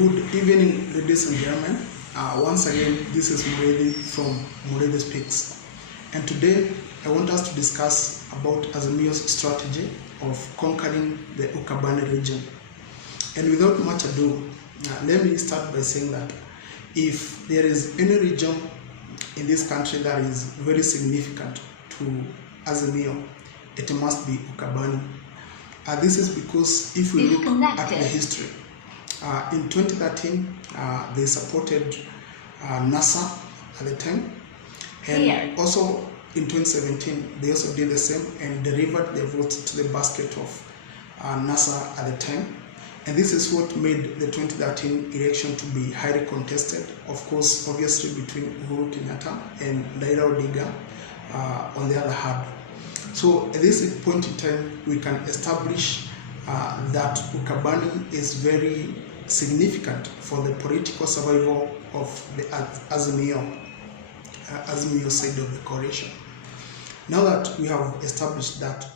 Good evening, ladies and gentlemen. Once again, this is Muredi from Muredi Speaks. And today, I want us to discuss about Azimio's strategy of conquering the Ukambani region. And without much ado, let me start by saying that if there is any region in this country that is very significant to Azimio, it must be Ukambani. This is because if we look at the history, in 2013, they supported NASA at the time, and also in 2017, they also did the same and delivered their votes to the basket of NASA at the time. And this is what made the 2013 election to be highly contested, of course, obviously between Uhuru Kenyatta and Raila Odinga on the other hand. So at this point in time, we can establish that Ukambani is very significant for the political survival of the Azimio side of the coalition. Now that we have established that,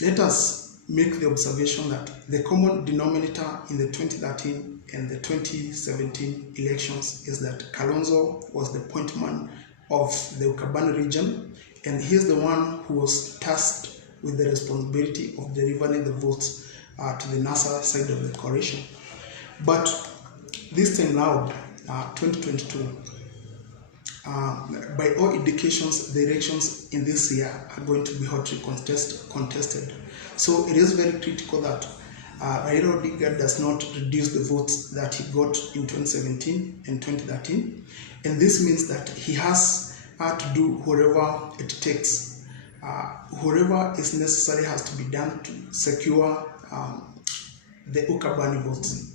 let us make the observation that the common denominator in the 2013 and the 2017 elections is that Kalonzo was the point man of the Ukambani region, and he's the one who was tasked with the responsibility of delivering the votes to the NASA side of the coalition. But this time now, 2022, by all indications, the elections in this year are going to be hotly contested. So it is very critical that Raila Odinga does not reduce the votes that he got in 2017 and 2013. And this means that he has to do whatever it takes, whatever is necessary has to be done to secure the Ukambani votes.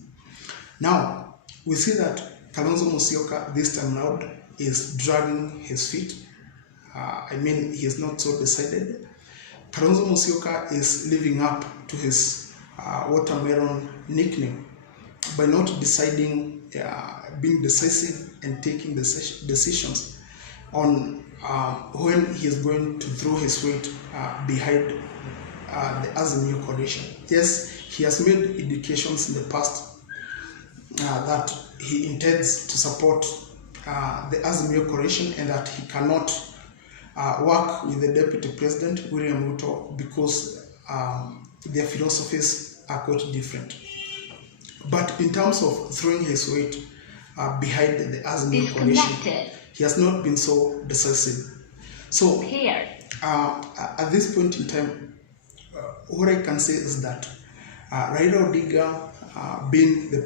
Now, we see that Kalonzo Musyoka this time around is dragging his feet. He is not so decided. Kalonzo Musyoka is living up to his watermelon nickname by not deciding, being decisive and taking decisions on when he is going to throw his weight behind the Azimio coalition. Yes, he has made indications in the past that he intends to support the Azimio coalition and that he cannot work with the Deputy President, William Ruto, because their philosophies are quite different. But in terms of throwing his weight behind the Azimio coalition, he has not been so decisive. So at this point in time, what I can say is that Raila Odinga, being the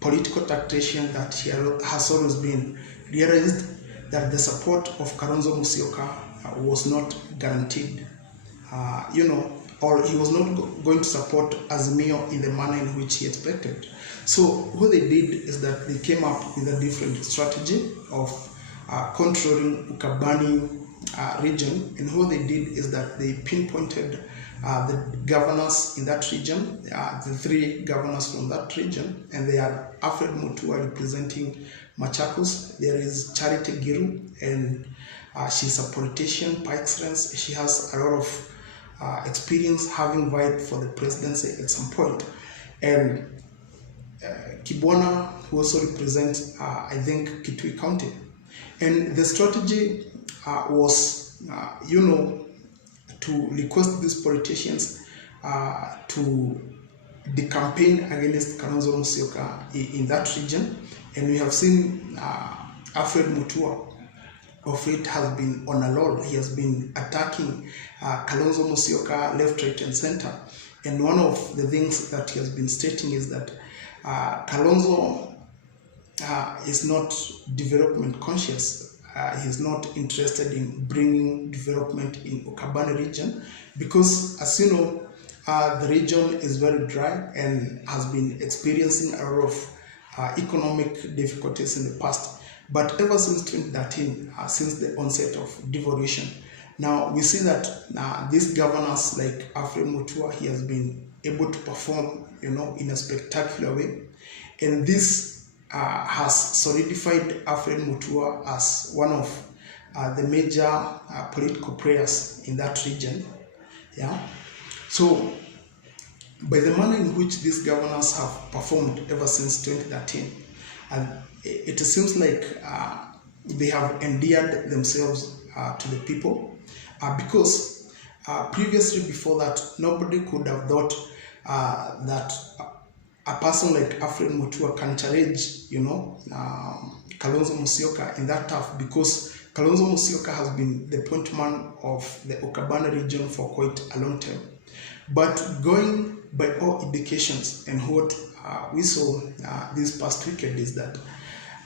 political tactician that he has always been, realized that the support of Kalonzo Musyoka was not guaranteed, or he was not going to support Azimio in the manner in which he expected. So what they did is that they came up with a different strategy of controlling Ukambani region, and what they did is that they pinpointed the governors in that region, the three governors from that region, and they are Alfred Mutua representing Machakos. There is Charity Giru, and she's a politician par excellence. She has a lot of experience, having vied for the presidency at some point. And Kibwana, who also represents, Kitui County. And the strategy was, to request these politicians to the campaign against Kalonzo Musyoka in that region. And we have seen Alfred Mutua of it has been on a roll. He has been attacking Kalonzo Musyoka left, right, and center. And one of the things that he has been stating is that Kalonzo is not development conscious. He's not interested in bringing development in Ukambani region because, as you know, the region is very dry and has been experiencing a lot of economic difficulties in the past. But ever since 2013, since the onset of devolution, now we see that these governors like Alfred Mutua, he has been able to perform, in a spectacular way, and this has solidified Alfred Mutua as one of the major political players in that region. Yeah. So by the manner in which these governors have performed ever since 2013, and it seems like they have endeared themselves to the people, because previously, before that, nobody could have thought that a person like Alfred Mutua can challenge, Kalonzo Musyoka in that tough, because Kalonzo Musyoka has been the point man of the Ukambani region for quite a long time. But going by all indications and what we saw this past weekend is that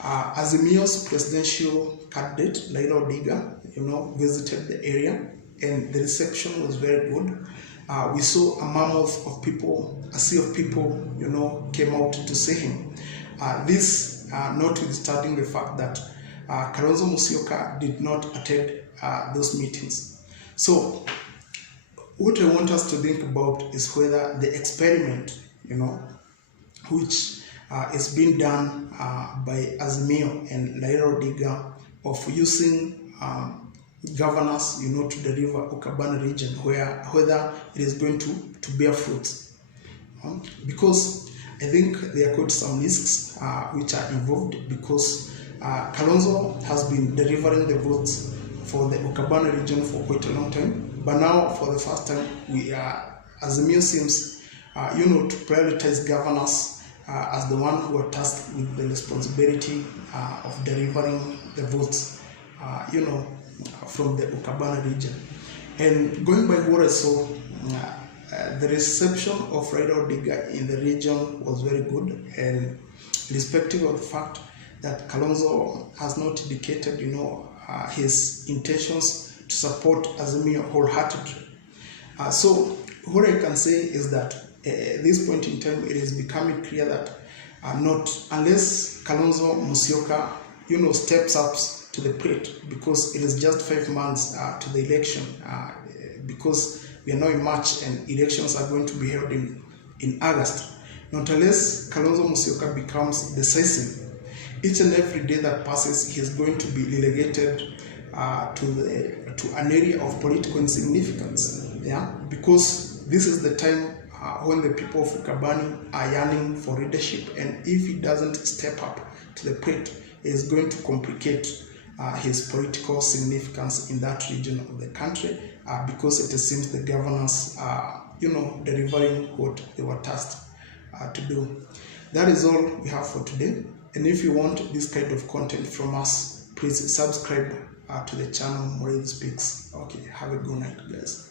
Azimio's presidential candidate, Raila Odinga, visited the area, and the reception was very good. We saw a mammoth of people, a sea of people, came out to see him. This notwithstanding the fact that Kalonzo Musyoka did not attend those meetings. So what I want us to think about is whether the experiment, which is being done by Azimio and Raila Odinga of using governors, to deliver Ukambani region, whether it is going to bear fruits. Because I think there are quite some risks which are involved, because Kalonzo has been delivering the votes for the Ukambani region for quite a long time. But now, for the first time, Azimio seems, to prioritize governors as the one who are tasked with the responsibility of delivering the votes, from the Ukambani region. And going by what I saw, the reception of Raila Odinga in the region was very good, and irrespective of the fact that Kalonzo has not indicated, his intentions to support Azimio wholeheartedly. So what I can say is that at this point in time, it is becoming clear that not unless Kalonzo Musyoka, steps up to the plate, because it is just 5 months to the election, because we are now in March and elections are going to be held in August. Not unless Kalonzo Musyoka becomes decisive, each and every day that passes, he is going to be relegated to an area of political insignificance. Because this is the time when the people of Ukambani are yearning for leadership, and if he doesn't step up to the plate, it is going to complicate his political significance in that region of the country, because it seems the governors are, delivering what they were tasked to do. That is all we have for today. And if you want this kind of content from us, please subscribe to the channel Morale Speaks. Okay, have a good night, guys.